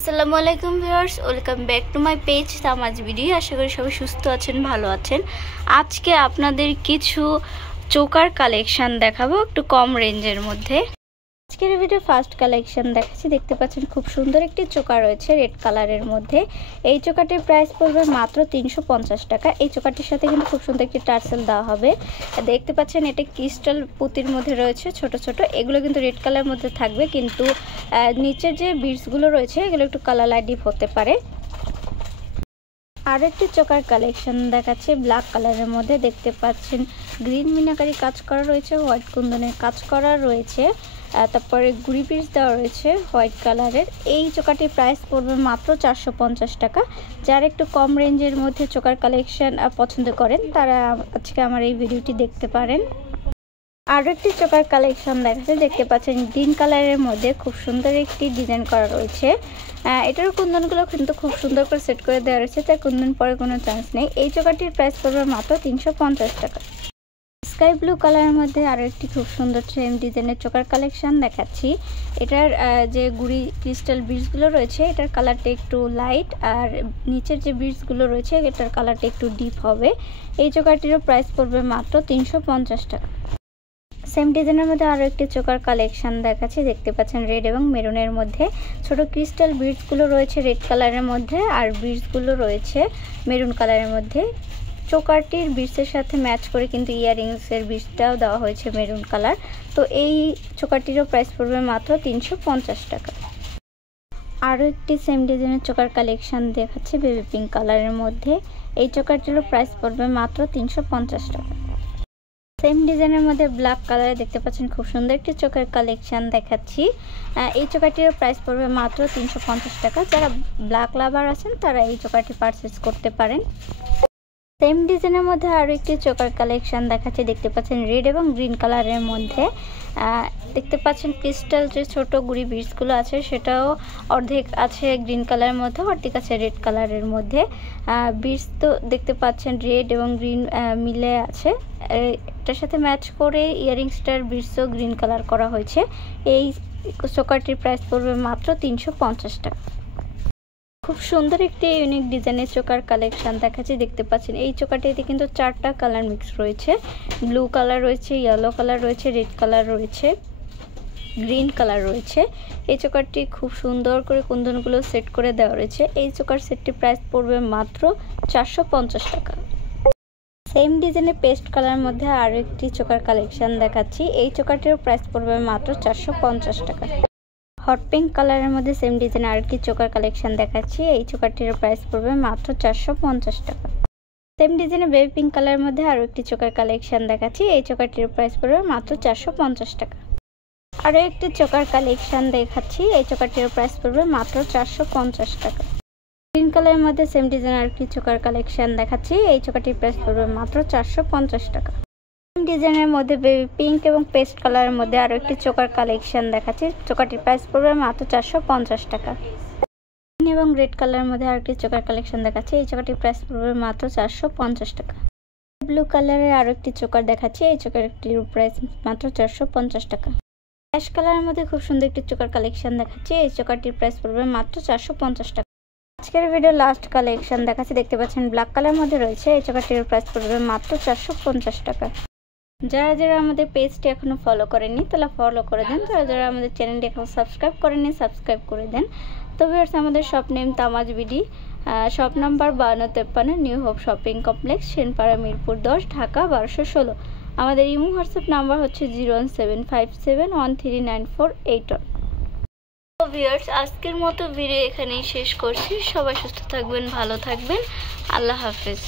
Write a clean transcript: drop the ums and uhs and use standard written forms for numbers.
আসসালামু আলাইকুম viewers, welcome back to my page Tamaj video. আশা করি সবাই সুস্থ আছেন, ভালো আছেন। আজকে আপনাদের কিছু চোকার কালেকশন দেখাবো একটু কম রেঞ্জের মধ্যে। আজকের ভিডিও ফার্স্ট কালেকশন দেখাচ্ছি। দেখতে পাচ্ছেন খুব সুন্দর একটি চোকা রয়েছে রেড কালারের মধ্যে। এই চোকাটির প্রাইস পড়বে মাত্র 350 টাকা। এই চোকাটির সাথে কিন্তু খুব সুন্দর একটি টার্সেল দেওয়া হবে। দেখতে পাচ্ছেন এটা ক্রিস্টাল পুঁতির মধ্যে রয়েছে ছোট ছোট। এগুলো কিন্তু রেড কালারের মধ্যে থাকবে, কিন্তু নিচের যে বিটসগুলো রয়েছে এগুলো একটু কালার লাইট ডিপ হতে পারে। আর একটি চোকার কালেকশন দেখাচ্ছে ব্ল্যাক কালারের মধ্যে। দেখতে পাচ্ছেন গ্রিন মিনাকারি কাজ করা রয়েছে, হোয়াইট কুন্দনের কাজ করা রয়েছে, তারপরে গুড়ি পিস দেওয়া রয়েছে হোয়াইট কালারের। এই চোকাটির প্রাইস পড়বে মাত্র 450 টাকা। যারা একটু কম রেঞ্জের মধ্যে চোকার কালেকশন পছন্দ করেন তারা আজকে আমার এই ভিডিওটি দেখতে পারেন। আরও একটি চোকার কালেকশন দেখাচ্ছে। দেখতে পাচ্ছেন গ্রিন কালারের মধ্যে খুব সুন্দর একটি ডিজাইন করা রয়েছে। এটার কুন্দনগুলো কিন্তু খুব সুন্দর করে সেট করে দেওয়া রয়েছে, তাই কুন্দন পরে কোনো চান্স নেই। এই চোকাটির প্রাইস পড়বে মাত্র 350 টাকা। স্কাই ব্লু কালারের মধ্যে আরও একটি খুব সুন্দর সেম ডিজাইনের চোকার কালেকশন দেখাচ্ছি। এটার যে গুড়ি ক্রিস্টাল বিটসগুলো রয়েছে এটার কালারটা একটু লাইট, আর নিচের যে বিটসগুলো রয়েছে এটার কালারটা একটু ডিপ হবে। এই চোকাটিরও প্রাইস পড়বে মাত্র 350 টাকা। সেম ডিজাইনের মধ্যে আরও একটি চোকার কালেকশন দেখাচ্ছি। দেখতে পাচ্ছেন রেড এবং মেরুনের মধ্যে ছোট ক্রিস্টাল বিটসগুলো রয়েছে রেড কালারের মধ্যে, আর বিটসগুলো রয়েছে মেরুন কালারের মধ্যে। চোকারটির বিটসের সাথে ম্যাচ করে কিন্তু ইয়াররিংসের বিটসটাও দেওয়া হয়েছে মেরুন কালার। তো এই চোকারটিরও প্রাইস পড়বে মাত্র 350 টাকা। আরও একটি সেম ডিজাইনের চোকার কালেকশন দেখাচ্ছি বেবি পিঙ্ক কালারের মধ্যে। এই চোকারটিরও প্রাইস পড়বে মাত্র 350 টাকা। সেম ডিজাইনের মধ্যে ব্ল্যাক কালারে দেখতে পাচ্ছেন খুব সুন্দর একটি চোকার কালেকশন দেখাচ্ছি। এই চোকাটির প্রাইস পড়বে মাত্র 350 টাকা। যারা ব্ল্যাক লাভার আছেন তারা এই চোকাটি পারচেস করতে পারেন। সেম ডিজাইনের মধ্যে আরও একটি চোকার কালেকশন দেখাচ্ছি। দেখতে পাচ্ছেন রেড এবং গ্রিন কালারের মধ্যে। দেখতে পাচ্ছেন ক্রিস্টাল যে ছোট গুড়ি বিটসগুলো আছে সেটাও অর্ধেক আছে গ্রিন কালারের মধ্যে, অর্ধেক আছে রেড কালারের মধ্যে। বিটস তো দেখতে পাচ্ছেন রেড এবং গ্রিন মিলে আছে। এটার সাথে ম্যাচ করে ইয়াররিংসটার বিটসও গ্রিন কালার করা হয়েছে। এই চোকারটির প্রাইস পড়বে মাত্র 350 টাকা। খুব সুন্দর একটি ইউনিক ডিজাইনের চোকার কালেকশন দেখাচ্ছি। দেখতে পাচ্ছেন এই চোকাটিতে কিন্তু 4টা কালার মিক্স রয়েছে। ব্লু কালার রয়েছে, ইয়েলো কালার রয়েছে, রেড কালার রয়েছে, গ্রিন কালার রয়েছে। এই চোকারটি খুব সুন্দর করে কুন্দনগুলো সেট করে দেওয়া রয়েছে। এই চোকার সেটটি প্রাইস পড়বে মাত্র 450 টাকা। সেম ডিজাইনের পেস্ট কালারের মধ্যে আরও একটি চোকার কালেকশন দেখাচ্ছি। এই চোকারটির প্রাইস পড়বে মাত্র 450 টাকা। হট পিঙ্ক কালারের মধ্যে সেম ডিজাইন আরেকটি চোকার কালেকশন দেখাচ্ছি। এই চোকারটির প্রাইস পড়বে মাত্র 450 টাকা। সেম ডিজাইনের বেবি পিঙ্ক কালারের মধ্যে আরও একটি চোকার কালেকশন দেখাচ্ছি। এই চোকারটির প্রাইস পড়বে মাত্র 450 টাকা। আরও একটি চোকার কালেকশন দেখাচ্ছি। এই চোকারটির প্রাইস পড়বে মাত্র 450 টাকা। গ্রিন কালারের মধ্যে সেম ডিজাইন আরেকটি চোকার কালেকশন দেখাচ্ছি। এই চোকারটির প্রাইস পড়বে মাত্র 450 টাকা। ডিজাইনের মধ্যে বেবি পিঙ্ক এবং পেস্ট কালারের মধ্যে আরও একটি চোকার কালেকশন দেখাচ্ছি। চোকাটির প্রাইস পড়বে মাত্র 450 টাকা। এবং রেড কালারের মধ্যে আরেকটি চোকার কালেকশন দেখাচ্ছি। এই চোকাটির প্রাইস পড়বে মাত্র 450 টাকা। ব্লু কালারের আরও একটি চোকার দেখাচ্ছি। এই চোকারটির প্রাইস মাত্র 450 টাকা। অ্যাশ কালারের মধ্যে খুব সুন্দর একটি চোকার কালেকশন দেখাচ্ছি। এই চোকারটির প্রাইস পড়বে মাত্র 450 টাকা। আজকের ভিডিও লাস্ট কালেকশন দেখাচ্ছি। দেখতে পাচ্ছেন ব্ল্যাক কালারের মধ্যে রয়েছে। এই চোকারটির প্রাইস পড়বে মাত্র 450 টাকা। যারা যারা আমাদের পেজটি এখনো ফলো করেননি তারা ফলো করে দেন, যারা আমাদের চ্যানেলটি এখনো সাবস্ক্রাইব করেননি সাবস্ক্রাইব করে দেন। তো ভিউয়ার্স, আমাদের shop name Tamaj BD, shop number 5253, New Hope shopping complex, Senpara, Mirpur 10, Dhaka 1216। আমাদের ইমো হোয়াটসঅ্যাপ নাম্বার হচ্ছে 01757139481। তো ভিউয়ার্স, আজকের মতো ভিডিও এখানেই শেষ করছি। সবাই সুস্থ থাকবেন, ভালো থাকবেন, আল্লাহ হাফেজ।